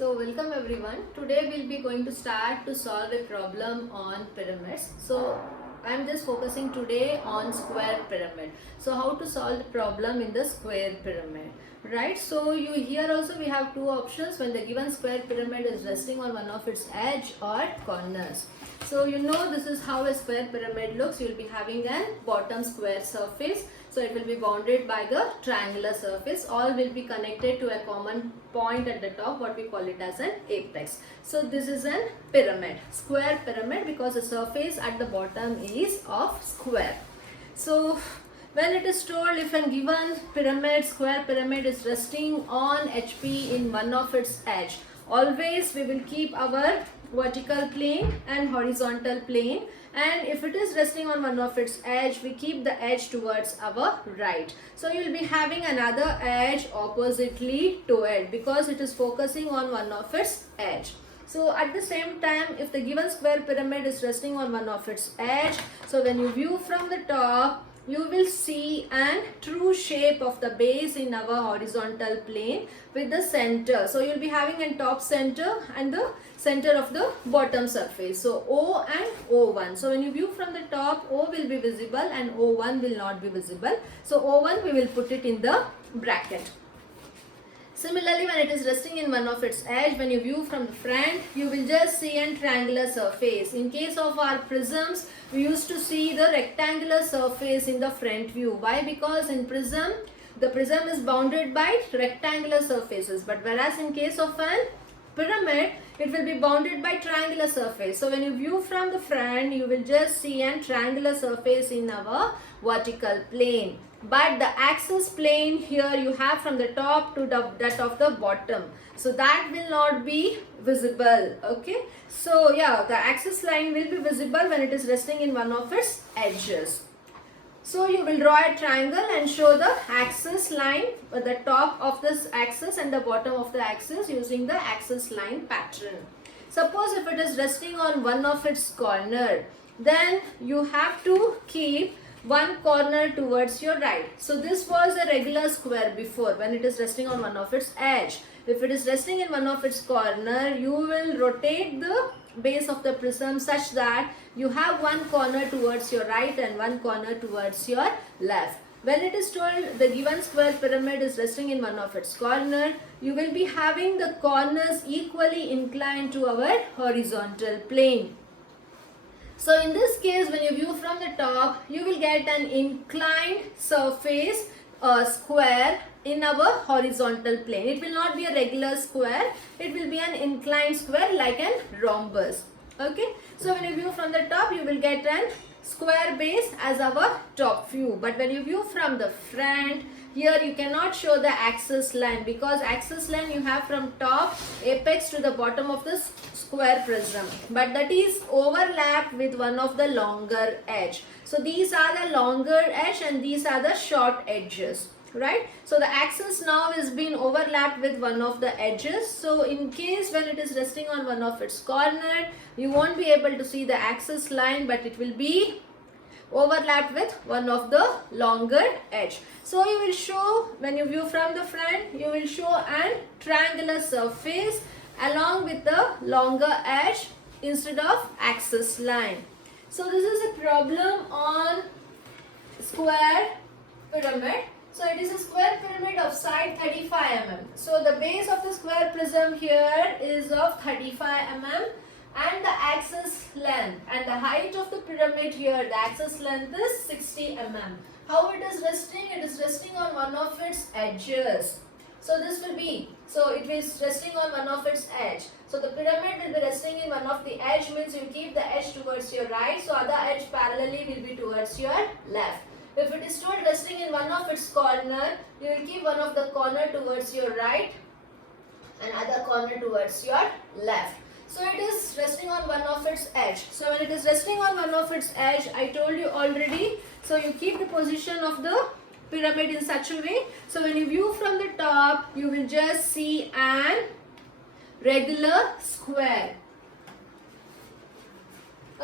So welcome everyone. Today we'll be going to start to solve a problem on pyramids. So I'm just focusing today on square pyramid. So how to solve the problem in the square pyramid, right? So here also we have two options when the given square pyramid is resting on one of its edge or corners. So this is how a square pyramid looks. You'll be having a bottom square surface. So it will be bounded by the triangular surface. All will be connected to a common point at the top, what we call it as an apex. So this is a pyramid, square pyramid, because the surface at the bottom is of square. So when it is told if a given pyramid, square pyramid is resting on HP in one of its edge, always we will keep our vertical plane and horizontal plane, and if it is resting on one of its edge, we keep the edge towards our right. So you will be having another edge oppositely to it because it is focusing on one of its edge. So at the same time, if the given square pyramid is resting on one of its edge, so when you view from the top, you will see a true shape of the base in our horizontal plane with the center. So you will be having a top center and the center of the bottom surface. So O and O1. So when you view from the top, O will be visible and O1 will not be visible. So O1 we will put it in the bracket. Similarly, when it is resting in one of its edge, when you view from the front, you will just see a triangular surface. In case of our prisms, we used to see the rectangular surface in the front view. Why? Because in prism, the prism is bounded by rectangular surfaces. But whereas in case of an pyramid, it will be bounded by triangular surface. So when you view from the front, you will just see a triangular surface in our vertical plane. But the axis plane here you have from the top to that of the bottom. So that will not be visible. Okay. So yeah, the axis line will be visible when it is resting in one of its edges. So you will draw a triangle and show the axis line at the top of this axis and the bottom of the axis using the axis line pattern. Suppose if it is resting on one of its corner, then you have to keep one corner towards your right. So this was a regular square before when it is resting on one of its edge. If it is resting in one of its corner, you will rotate the base of the prism such that you have one corner towards your right and one corner towards your left. When it is told the given square pyramid is resting in one of its corner, you will be having the corners equally inclined to our horizontal plane. So in this case, when you view from the top, you will get an inclined surface square in our horizontal plane. It will not be a regular square. It will be an inclined square like an rhombus. Okay. So when you view from the top, you will get an square base as our top view. But when you view from the front, here you cannot show the axis line because axis line you have from top apex to the bottom of the square prism, but that is overlapped with one of the longer edge. So these are the longer edge and these are the short edges, right? So the axis now is being overlapped with one of the edges. So in case when it is resting on one of its corner, you won't be able to see the axis line, but it will be overlapped with one of the longer edge. So you will show, when you view from the front, you will show a triangular surface along with the longer edge instead of axis line. So this is a problem on square pyramid. So it is a square pyramid of side 35 mm. So the base of the square prism here is of 35 mm. And the axis length and the height of the pyramid here, the axis length is 60 mm. How it is resting? It is resting on one of its edges. So this will be, so it is resting on one of its edge. So the pyramid will be resting in one of the edge, means you keep the edge towards your right. So other edge parallelly will be towards your left. If it is told resting in one of its corner, you will keep one of the corner towards your right and other corner towards your left. So it is resting on one of its edge. So when it is resting on one of its edge, I told you already, so you keep the position of the pyramid in such a way. So when you view from the top, you will just see an regular square.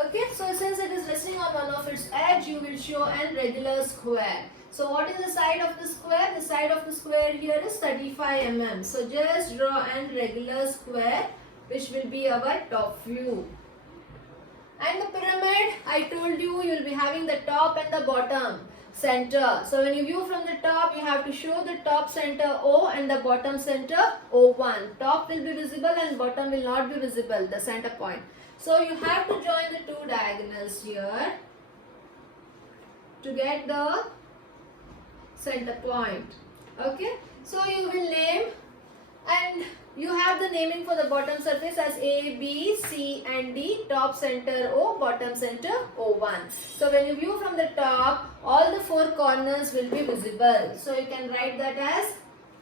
Okay, so since it is resting on one of its edge, you will show an regular square. So what is the side of the square? The side of the square here is 35 mm. So just draw an regular square which will be our top view. And the pyramid, I told you, you will be having the top and the bottom center. So when you view from the top, you have to show the top center O and the bottom center O1. Top will be visible and bottom will not be visible, the center point. So you have to join the two diagonals here to get the center point. Okay, so you will name, and you have the naming for the bottom surface as A, B, C and D, top center O, bottom center O1. So when you view from the top, all the four corners will be visible. So you can write that as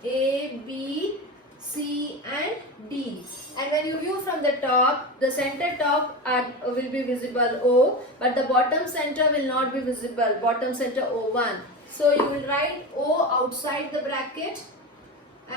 A, B, C and D. And when you view from the top, the center top will be visible O, but the bottom center will not be visible, bottom center O1. So you will write O outside the bracket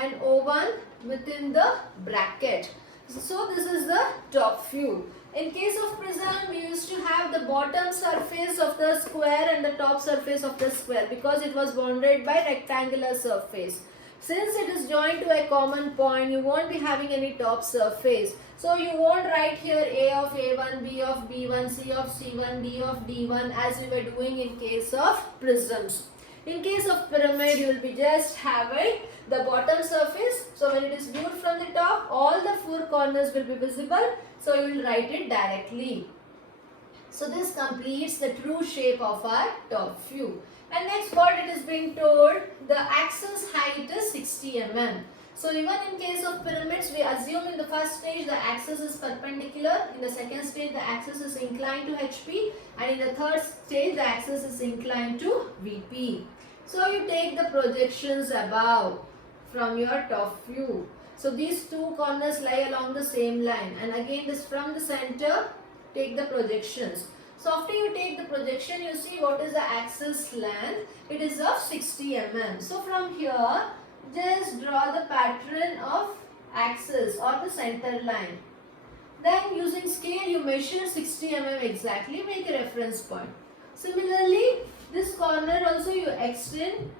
and O1 within the bracket. So this is the top view. In case of prism, we used to have the bottom surface of the square and the top surface of the square because it was bounded by rectangular surface. Since it is joined to a common point, you won't be having any top surface. So you won't write here A of A1, B of B1, C of C1, D of D1 as we were doing in case of prisms. In case of pyramid, you will be just having the bottom surface. So when it is viewed from the top, all the four corners will be visible. So you will write it directly. So this completes the true shape of our top view. And next, what it is being told, the axis height is 60 mm. So even in case of pyramids, we assume in the first stage the axis is perpendicular, in the second stage the axis is inclined to HP, and in the third stage the axis is inclined to VP. So you take the projections above from your top view. So these two corners lie along the same line, and again this from the center, take the projections. So after you take the projection, you see what is the axis length. It is of 60 mm. So from here, just draw the pattern of axis or the center line. Then using scale, you measure 60 mm exactly, make a reference point. Similarly, this corner also you extend,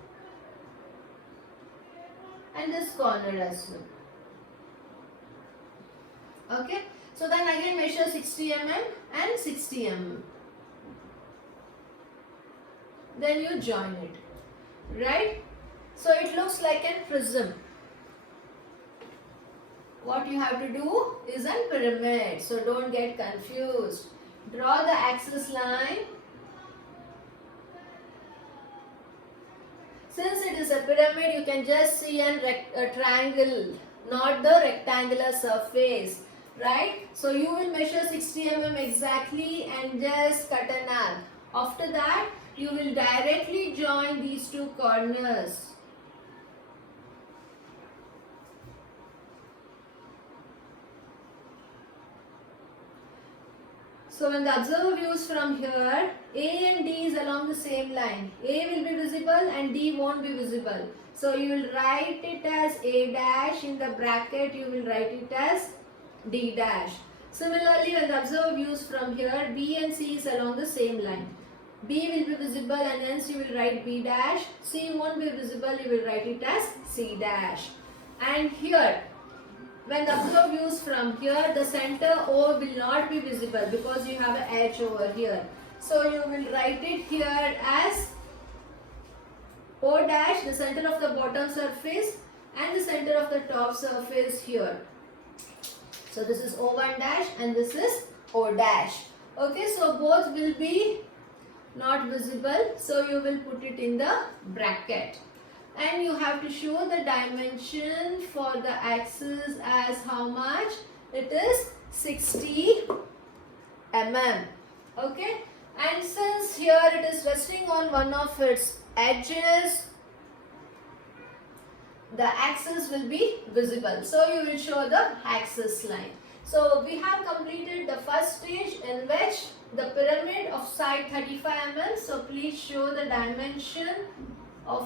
and this corner as well. Okay. So then again measure 60 mm and 60 mm. Then you join it. Right? So it looks like a prism. What you have to do is a pyramid. So don't get confused. Draw the axis line. Since it is a pyramid, you can just see a triangle, not the rectangular surface. Right? So you will measure 60 mm exactly and just cut an arc. After that, you will directly join these two corners. So when the observer views from here, A and D is along the same line. A will be visible and D won't be visible. So you will write it as A dash, in the bracket you will write it as D dash. Similarly, when the observer views from here, B and C is along the same line. B will be visible and hence you will write B dash. C won't be visible, you will write it as C dash. And here, when the observer views from here, the center O will not be visible because you have an edge over here. So you will write it here as O dash, the center of the bottom surface, and the center of the top surface here. So this is O1 dash and this is O dash. Okay, so both will be not visible. So you will put it in the bracket. And you have to show the dimension for the axis as how much? It is 60 mm. Okay. And since here it is resting on one of its edges, the axis will be visible. So you will show the axis line. So we have completed the first stage in which the pyramid of side 35 mm. So please show the dimension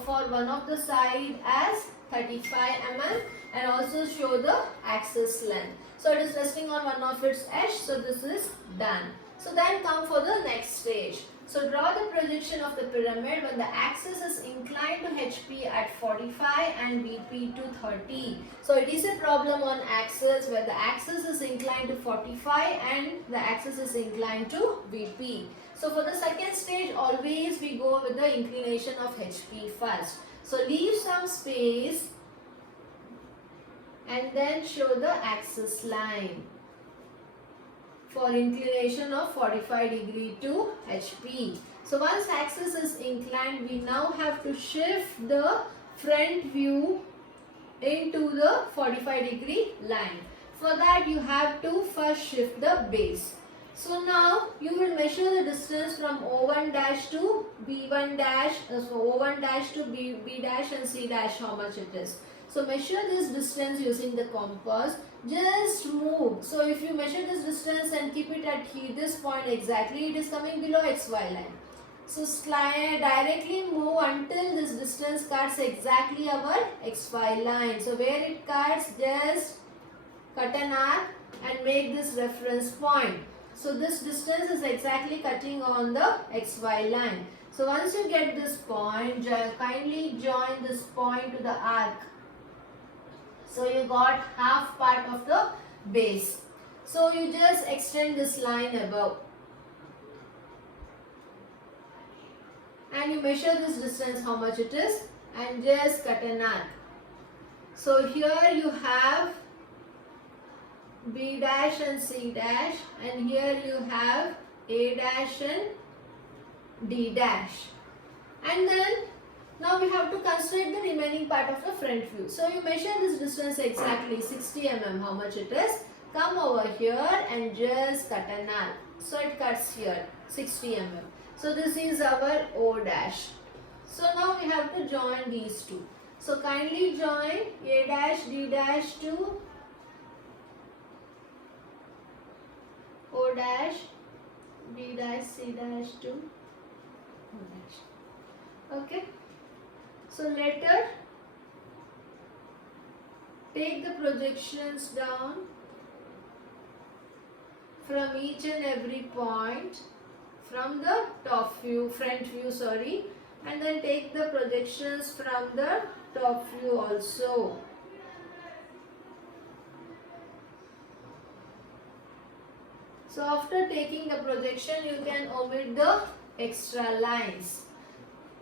for one of the side as 35 mm and also show the axis length. So it is resting on one of its edge. So this is done. So then come for the next stage. So draw the projection of the pyramid when the axis is inclined to HP at 45 and VP to 30. So it is a problem on axis where the axis is inclined to 45 and the axis is inclined to VP. So for the second stage, always we go with the inclination of HP first. So leave some space and then show the axis line for inclination of 45 degree to HP. So once axis is inclined, we now have to shift the front view into the 45 degree line. For that you have to first shift the base. So now you will measure the distance from O1 dash to B1 dash, so O1 dash to B dash and C dash, how much it is. So measure this distance using the compass. Just move. So if you measure this distance and keep it at this point exactly, it is coming below XY line. So slide, directly move until this distance cuts exactly our XY line. So where it cuts, just cut an arc and make this reference point. So this distance is exactly cutting on the XY line. So once you get this point, kindly join this point to the arc. So you got half part of the base. So you just extend this line above. And you measure this distance, how much it is, and just cut an arc. So here you have B dash and C dash, and here you have A dash and D dash. And then now we have to construct the remaining part of the front view. So you measure this distance exactly 60 mm, how much it is. Come over here and just cut an arc. So it cuts here 60 mm. So this is our O dash. So now we have to join these two. So kindly join A dash D dash to O dash, B dash, C dash to O dash. Okay. So later take the projections down from each and every point from the top view, front view, sorry, and then take the projections from the top view also. So after taking the projection, you can omit the extra lines.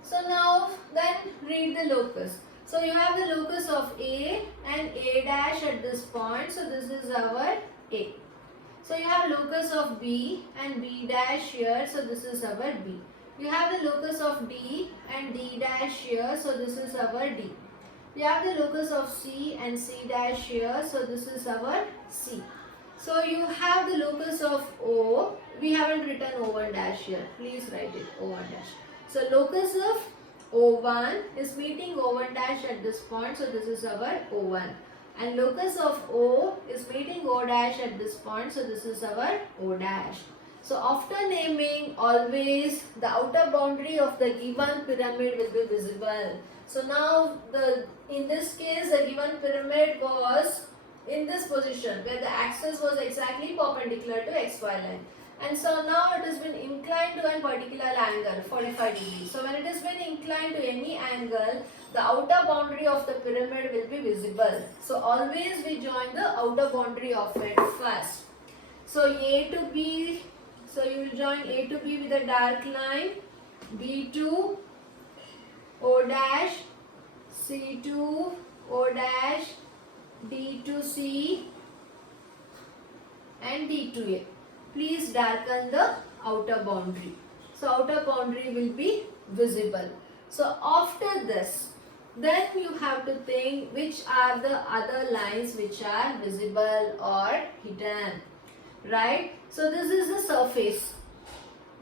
So now then read the locus. So you have the locus of A and A dash at this point. So this is our A. So you have locus of B and B dash here. So this is our B. You have the locus of D and D dash here. So this is our D. You have the locus of C and C dash here. So this is our C. So you have the locus of O. We haven't written O1 dash here. Please write it O1 dash. So locus of O1 is meeting O1 dash at this point. So this is our O1. And locus of O is meeting O dash at this point. So this is our O dash. So after naming, always the outer boundary of the given pyramid will be visible. So now in this case the given pyramid was in this position where the axis was exactly perpendicular to XY line. And so now it has been inclined to a particular angle, 45 degrees. So when it has been inclined to any angle, the outer boundary of the pyramid will be visible. So always we join the outer boundary of it first. So A to B, so you will join A to B with a dark line, B to O dash, C to O dash, D to C and D to A. Please darken the outer boundary. So outer boundary will be visible. So after this, then you have to think which are the other lines which are visible or hidden. Right? So this is the surface,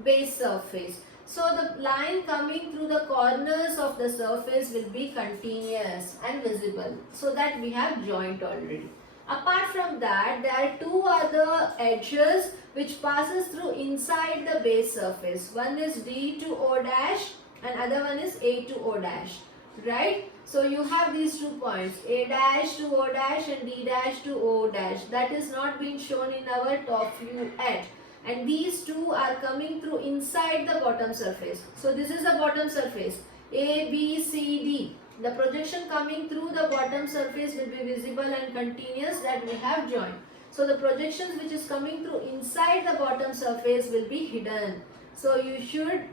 base surface. So the line coming through the corners of the surface will be continuous and visible. So that we have joined already. Apart from that, there are two other edges which passes through inside the base surface. One is D to O dash and other one is A to O dash. Right? So you have these 2 points, A dash to O dash and D dash to O dash. That is not being shown in our top view yet. and these two are coming through inside the bottom surface. So this is the bottom surface, A, B, C, D. The projection coming through the bottom surface will be visible and continuous that we have joined. So the projections which is coming through inside the bottom surface will be hidden. So you should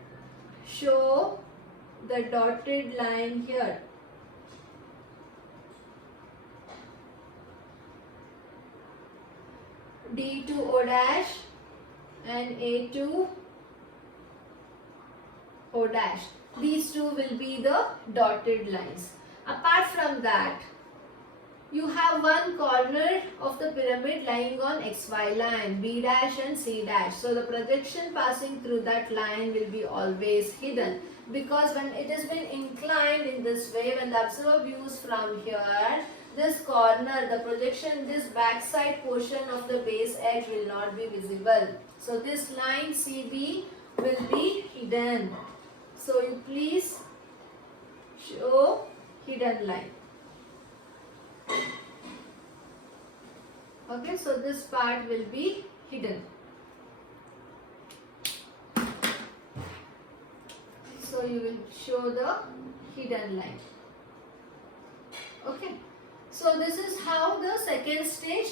show the dotted line here. D to O dash and A to O dash. These two will be the dotted lines. Apart from that, you have one corner of the pyramid lying on XY line, B dash and C dash. So the projection passing through that line will be always hidden, because when it has been inclined in this way, when the observer views from here, this corner, the projection, this backside portion of the base edge will not be visible. So this line CB will be hidden. So you please show hidden line. Okay, so this part will be hidden. So you will show the hidden line. Okay, so this is how the second stage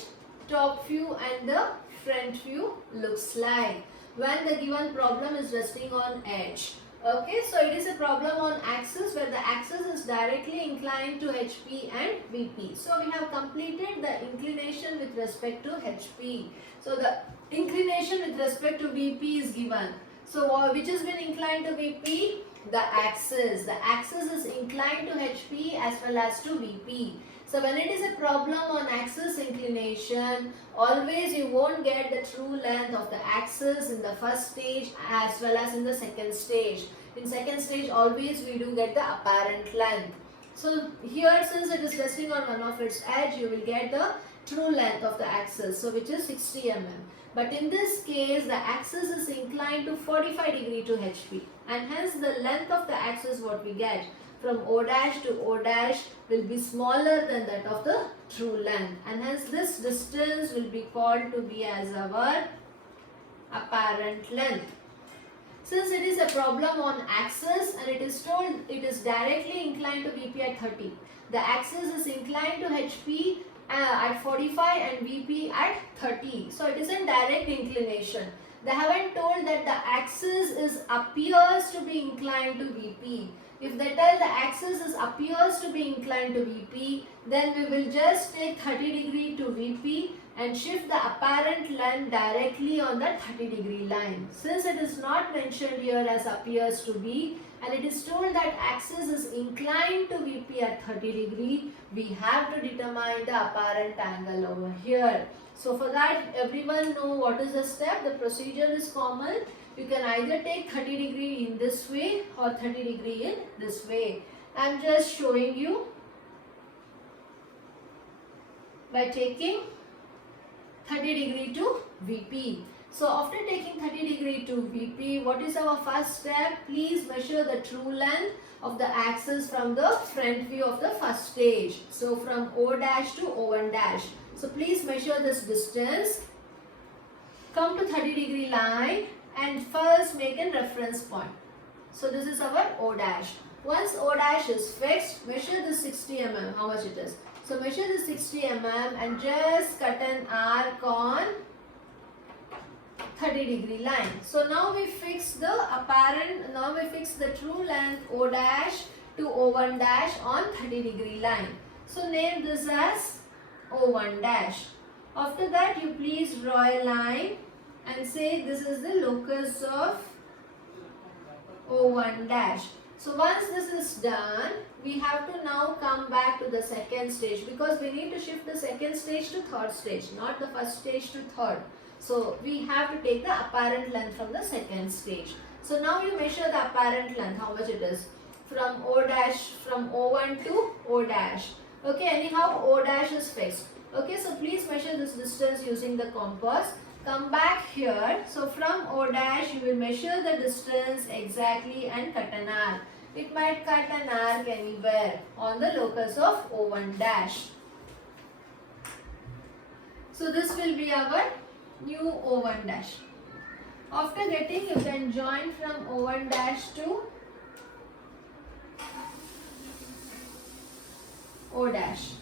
top view and the front view looks like when the given problem is resting on edge. Okay, so it is a problem on axis where the axis is directly inclined to HP and VP. So we have completed the inclination with respect to HP. So the inclination with respect to VP is given. So which has been inclined to VP? The axis. The axis is inclined to HP as well as to VP. So when it is a problem on axis inclination, always you won't get the true length of the axis in the first stage as well as in the second stage. In second stage, always we do get the apparent length. So here, since it is resting on one of its edge, you will get the true length of the axis, so which is 60 mm. But in this case, the axis is inclined to 45 degree to HP, and hence the length of the axis what we get from O dash to O dash will be smaller than that of the true length, and hence this distance will be called to be as our apparent length. Since it is a problem on axis and it is told it is directly inclined to VP at 30, the axis is inclined to HP at 45 and VP at 30. So it is in direct inclination. They haven't told that the axis appears to be inclined to VP. If they tell the axis appears to be inclined to VP, then we will just take 30 degree to VP and shift the apparent length directly on that 30 degree line. Since it is not mentioned here as appears to be, and it is told that axis is inclined to VP at 30 degree, we have to determine the apparent angle over here. So for that, everyone know what is the step. The procedure is common. You can either take 30 degree in this way or 30 degree in this way. I am just showing you by taking 30 degree to VP. So after taking 30 degree to VP, what is our first step? Please measure the true length of the axis from the front view of the first stage. So from O dash to O1 dash. So please measure this distance. Come to 30 degree line and first make a reference point. So this is our O dash. Once O dash is fixed, measure the 60 mm, how much it is. So measure the 60 mm and just cut an arc on 30 degree line. So now we fix the true length O dash to O1 dash on 30 degree line. So name this as O1 dash. After that, you please draw a line and say this is the locus of O1 dash. So once this is done, we have to now come back to the second stage, because we need to shift the second stage to third stage, not the first stage to third. So we have to take the apparent length from the second stage. So now you measure the apparent length, how much it is, from O dash, from O1 to O dash. Okay, anyhow O dash is fixed. Okay, so please measure this distance using the compass. Come back here. So from O dash you will measure the distance exactly and cut an arc. It might cut an arc anywhere on the locus of O1 dash. So this will be our new O1 dash. After getting, you can join from O1 dash to O dash.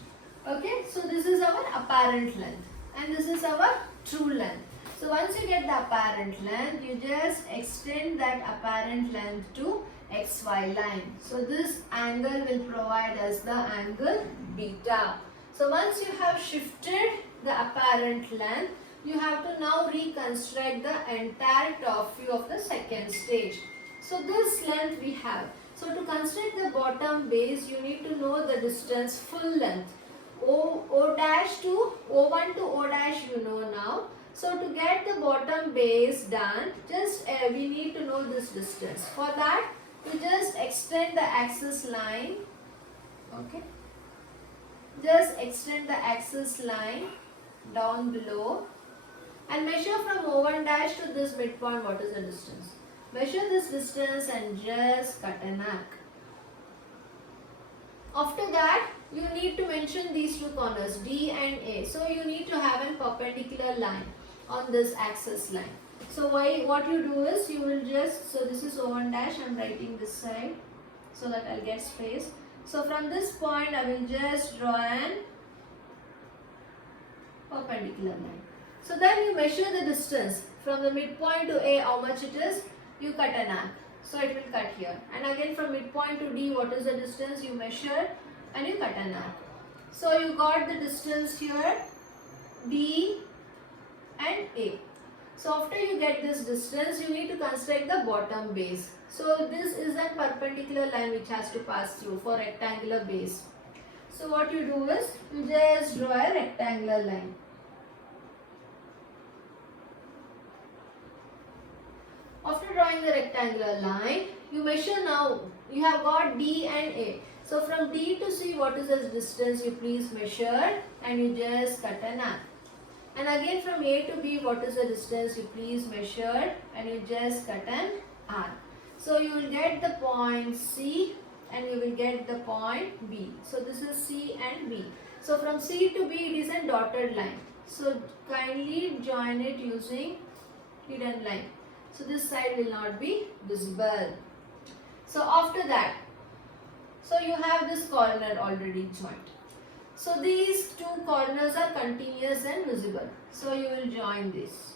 Okay, so this is our apparent length and this is our true length. So once you get the apparent length, you just extend that apparent length to XY line. So this angle will provide us the angle beta. So once you have shifted the apparent length, you have to now reconstruct the entire top view of the second stage. So this length we have. So to construct the bottom base, you need to know the distance full length. O dash to O1 to O dash you know now. So to get the bottom base done, just we need to know this distance. For that, you just extend the axis line. Okay. Just extend the axis line down below and measure from O1 dash to this midpoint. What is the distance? Measure this distance and just cut an arc. After that, you need to mention these two corners D and A. So you need to have a perpendicular line on this axis line. So what you do is you will just, so this is O1 dash, I am writing this side so that I'll get space. So from this point I will just draw an perpendicular line. So then you measure the distance from the midpoint to A, how much it is, you cut an arc. So it will cut here. And again from midpoint to D, what is the distance, you measure and you cut an arc. So you got the distance here, D and A. So after you get this distance, you need to construct the bottom base. So this is a perpendicular line which has to pass through for rectangular base. So what you do is, you just draw a rectangular line. After drawing the rectangular line, you measure now, you have got D and A. So from D to C, what is the distance, you please measure and you just cut an arc. And again from A to B, what is the distance, you please measure and you just cut an arc. So you will get the point C and you will get the point B. So this is C and B. So from C to B, it is a dotted line. So kindly join it using hidden line. So this side will not be visible. So after that, so you have this corner already joined. So these two corners are continuous and visible. So you will join this.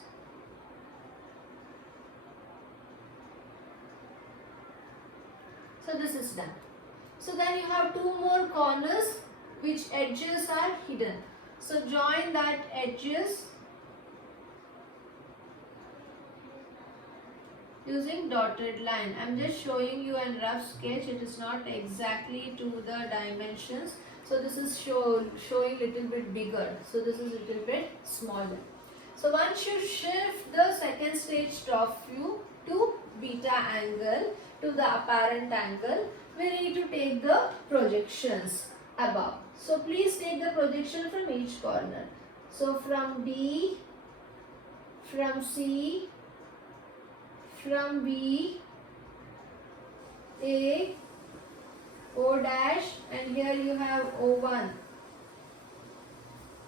So this is done. So then you have two more corners which edges are hidden. So join that edges using dotted line. I am just showing you a rough sketch. It is not exactly to the dimensions. So this is showing little bit bigger. So this is little bit smaller. So once you shift the second stage top view to beta angle, to the apparent angle, we need to take the projections above. So please take the projection from each corner. So from D, from C, from B, A, O dash, and here you have O1.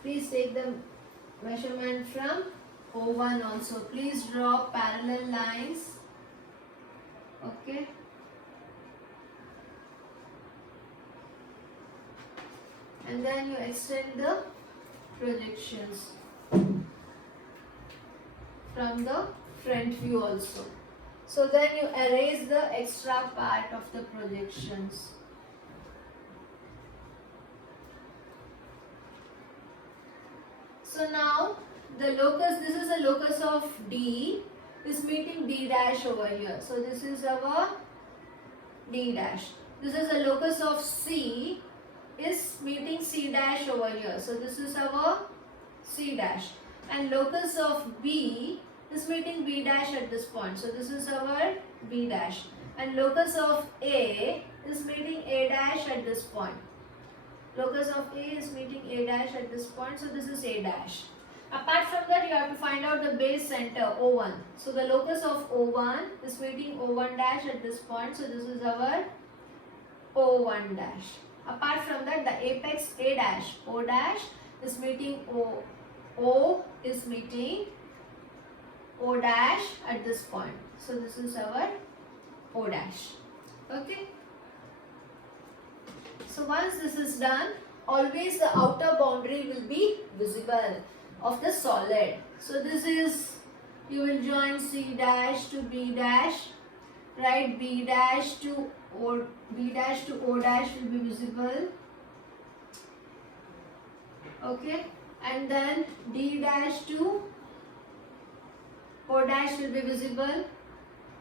Please take the measurement from O1 also. Please draw parallel lines. Okay. And then you extend the projections from the front view also. So then you erase the extra part of the projections. So now the locus, this is a locus of D, is meeting D dash over here. So this is our D dash. This is a locus of C, is meeting C dash over here. So this is our C dash. And locus of B is meeting B dash at this point. So this is our B dash. And locus of A is meeting A dash at this point. Locus of A is meeting A dash at this point. So this is A dash. Apart from that, you have to find out the base center O1. So the locus of O1 is meeting O1 dash at this point. So this is our O1 dash. Apart from that, the apex A dash, O dash is meeting O. O is meeting O dash at this point. So this is our O dash. Okay. So once this is done, always the outer boundary will be visible of the solid. So this is, you will join C dash to B dash, right? B dash to O dash will be visible. Okay, and then D dash to O dash will be visible.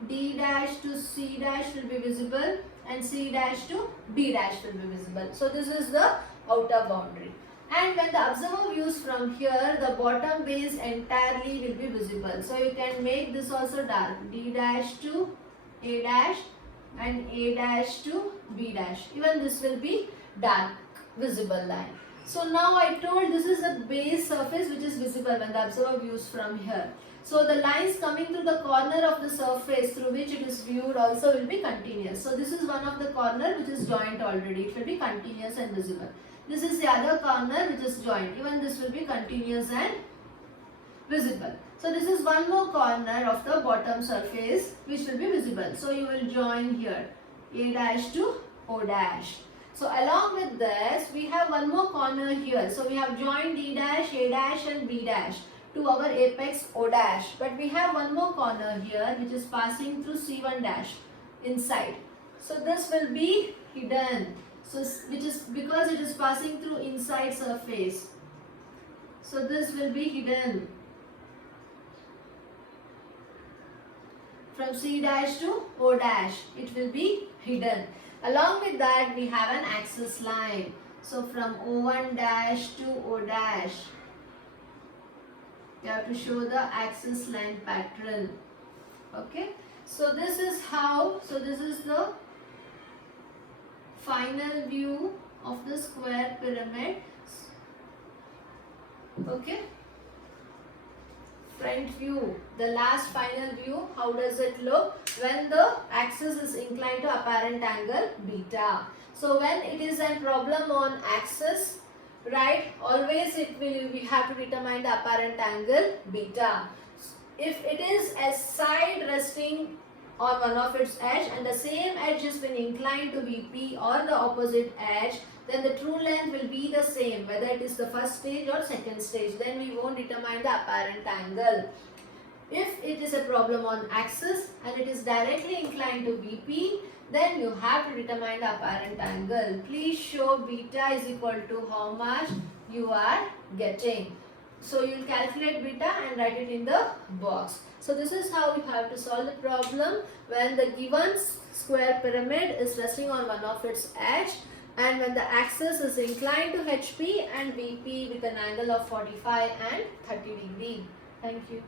D dash to C dash will be visible, and C dash to B dash will be visible. So this is the outer boundary. And when the observer views from here, the bottom base entirely will be visible. So you can make this also dark. D dash to A dash and A dash to B dash. Even this will be dark visible line. So now I told this is the base surface which is visible when the observer views from here. So the lines coming through the corner of the surface through which it is viewed also will be continuous. So this is one of the corner which is joint already. It will be continuous and visible. This is the other corner which is joint. Even this will be continuous and visible. So this is one more corner of the bottom surface which will be visible. So you will join here A dash to O dash. So along with this, we have one more corner here. So we have joined D dash, A dash and B dash to our apex O dash. But we have one more corner here which is passing through C1 dash inside. So this will be hidden. So which is because it is passing through inside surface. So this will be hidden. From C dash to O dash, it will be hidden. Along with that, we have an axis line. So from O1 dash to O dash, you have to show the axis line pattern. Okay. So this is how, so this is the final view of the square pyramid. Okay. Front view, the last final view, how does it look when the axis is inclined to apparent angle beta. So when it is a problem on axis, right, always we have to determine the apparent angle beta. If it is a side resting on one of its edge and the same edge has been inclined to VP or the opposite edge, then the true length will be the same whether it is the first stage or second stage. Then we won't determine the apparent angle. If it is a problem on axis and it is directly inclined to VP, then you have to determine the apparent angle. Please show beta is equal to how much you are getting. So you will calculate beta and write it in the box. So this is how you have to solve the problem when the given square pyramid is resting on one of its edge and when the axis is inclined to HP and VP with an angle of 45 and 30 degree. Thank you.